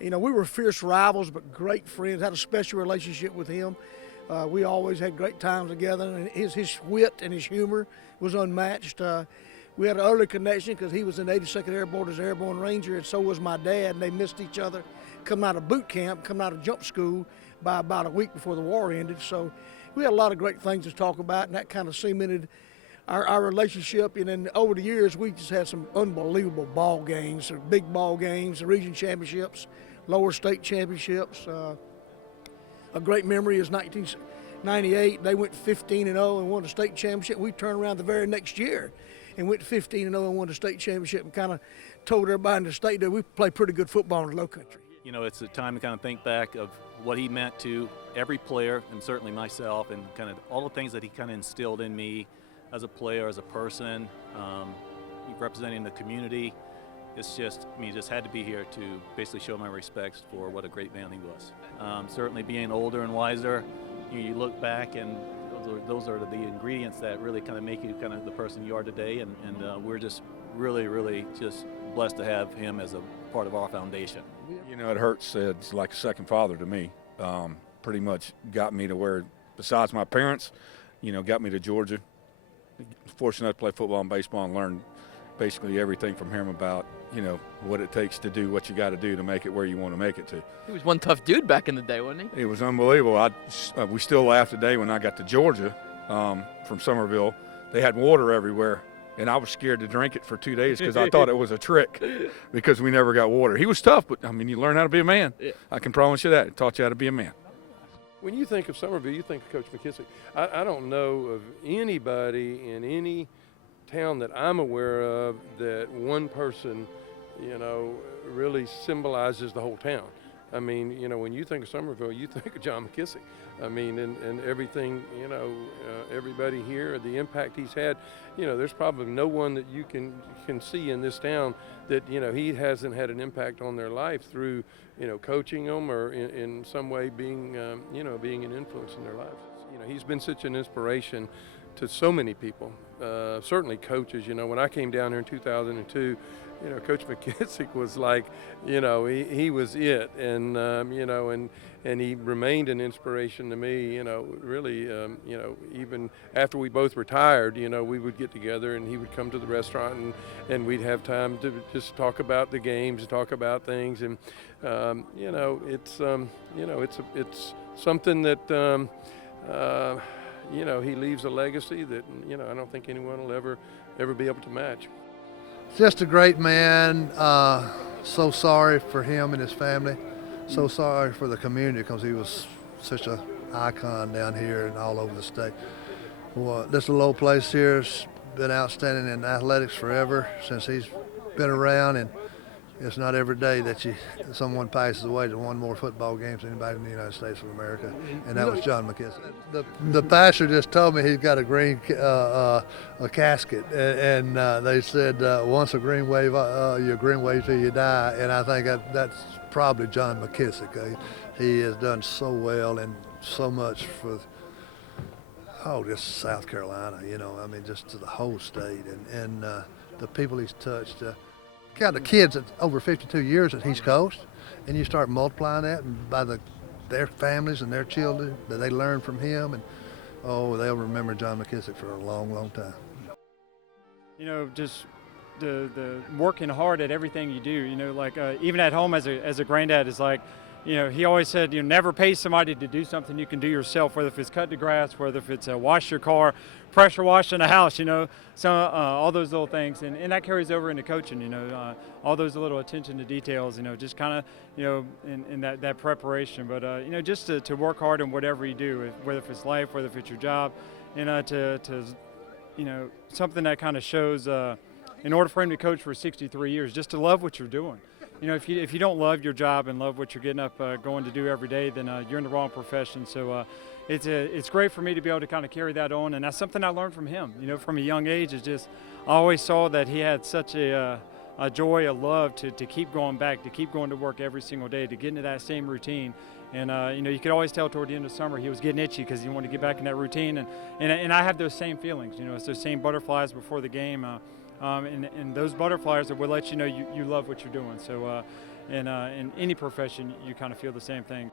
You know, we were fierce rivals, but great friends. Had a special relationship with him. We always had great times together, and his wit and his humor was unmatched. We had an early connection because he was in 82nd Airborne as an Airborne Ranger, and so was my dad, and they missed each other coming out of boot camp, coming out of jump school by about a week before the war ended. So we had a lot of great things to talk about, and that kind of cemented our relationship. And then over the years, we just had some unbelievable ball games, big ball games, the region championships, lower state championships. A great memory is 1998. They went 15-0 and won the state championship. We turned around the very next year and went 15-0 and won the state championship, and kind of told everybody in the state that we play pretty good football in the Low Country. You know, it's a time to kind of think back of what he meant to every player, and certainly myself, and kind of all the things that he kind of instilled in me as a player, as a person, representing the community. It's just, I mean, just had to be here to basically show my respects for what a great man he was. Certainly being older and wiser, you look back, and those are the ingredients that really kind of make you kind of the person you are today, and we're just really just blessed to have him as a part of our foundation. You know, it hurts. It's like a second father to me. Pretty much got me to where, besides my parents, you know, got me to Georgia. Fortunate enough to play football and baseball and learn basically everything from him about, you know, what it takes to do what you got to do to make it where you want to make it to. He was one tough dude back in the day, wasn't he? It was unbelievable. We still laugh today when I got to Georgia from Summerville. They had water everywhere, and I was scared to drink it for 2 days because I thought it was a trick because we never got water. He was tough, but, I mean, you learn how to be a man. Yeah. I can promise you that. It taught you how to be a man. When you think of Summerville, you think of Coach McKissick. I don't know of anybody in any town that I'm aware of that one person, you know, really symbolizes the whole town. I mean, you know, when you think of Summerville, you think of John McKissick. I mean, and everything, you know, everybody here, the impact he's had, you know, there's probably no one that you can see in this town that, you know, he hasn't had an impact on their life through, you know, coaching them or in some way being, you know, being an influence in their lives. You know, he's been such an inspiration to so many people, certainly coaches. You know, when I came down here in 2002, you know, Coach McKissick was like, you know, he was it, and you know, and he remained an inspiration to me. You know, really, you know, even after we both retired, you know, we would get together and he would come to the restaurant and we'd have time to just talk about the games, talk about things, and you know, it's you know, it's something that you know, he leaves a legacy that, you know, I don't think anyone will ever be able to match. Just a great man. So sorry for him and his family. So sorry for the community because he was such an icon down here and all over the state. Well, this little old place here has been outstanding in athletics forever since he's been around, and it's not every day that someone passes away to won more football games than anybody in the United States of America, and that was John McKissick. The pastor just told me he's got a green a casket, and they said once a green wave, you're green wave till you die, and I think that's probably John McKissick. He has done so well and so much for just South Carolina, you know, I mean, just to the whole state, and the people he's touched. Got the kids that over 52 years that he's coached, and you start multiplying that and by their families and their children that they learn from him, and they'll remember John McKissick for a long, long time. You know, just the working hard at everything you do. You know, like even at home as a granddad, is like, you know, he always said, you know, never pay somebody to do something you can do yourself, whether if it's cut the grass, whether if it's wash your car, pressure wash in the house, you know, so all those little things. And that carries over into coaching, you know, all those little attention to details, you know, just kind of, you know, in that preparation. But, you know, just to work hard in whatever you do, whether if it's life, whether if it's your job, you know, to you know, something that kind of shows in order for him to coach for 63 years, just to love what you're doing. You know, if you don't love your job and love what you're getting up going to do every day, then you're in the wrong profession. So it's great for me to be able to kind of carry that on, and that's something I learned from him. You know, from a young age, it's just I always saw that he had such a joy, a love to keep going back, to keep going to work every single day, to get into that same routine. And you know, you could always tell toward the end of summer he was getting itchy because he wanted to get back in that routine. And I have those same feelings. You know, it's those same butterflies before the game. and those butterflies will let you know you love what you're doing. So in any profession, you kind of feel the same thing.